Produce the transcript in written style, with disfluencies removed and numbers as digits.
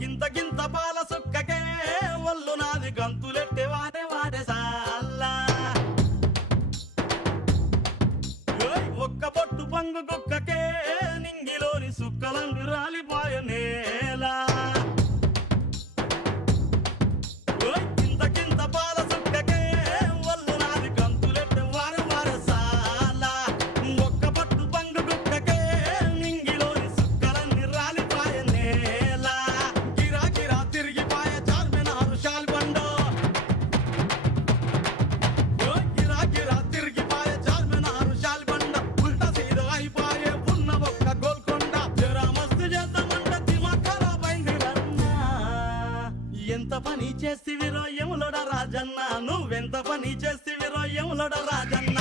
గింత గింత పాల సుక్కకే ఒళ్ళు నాది గంతులెట్టే వాడే సాల్లా ఒక్క పొట్టు పంగు కుక్కకే నింగిలోని సుక్కలందు రాలిపోయ నేలా గింత గింత పాల సుక్కకే ఒళ్ళు నాది గంతులెట్టే వాడే సాల్లా ఒక్క పొట్టు పంగు కుక్కకే నింగిలోని సుక్కలన్నీ రాలిపోయ నేలా గిరా గిరా తిరిగిపోయ చార్మినారు షాల్బండో గిరా గిరా తిరిగిపోయ చార్మినారు షాల్బండ ఉల్టా సీదా అయిపోయే ఉన్న ఒక్క గోల్కొండ జరా మస్తు చేద్దామంట దిమాగ్ ఖరాబ్ అయింది రన్నా ఎంత పని చేస్తివి రోయములోడ రాజన్న నువ్వెంత పని చేస్తివి రోయములోడ రాజన్న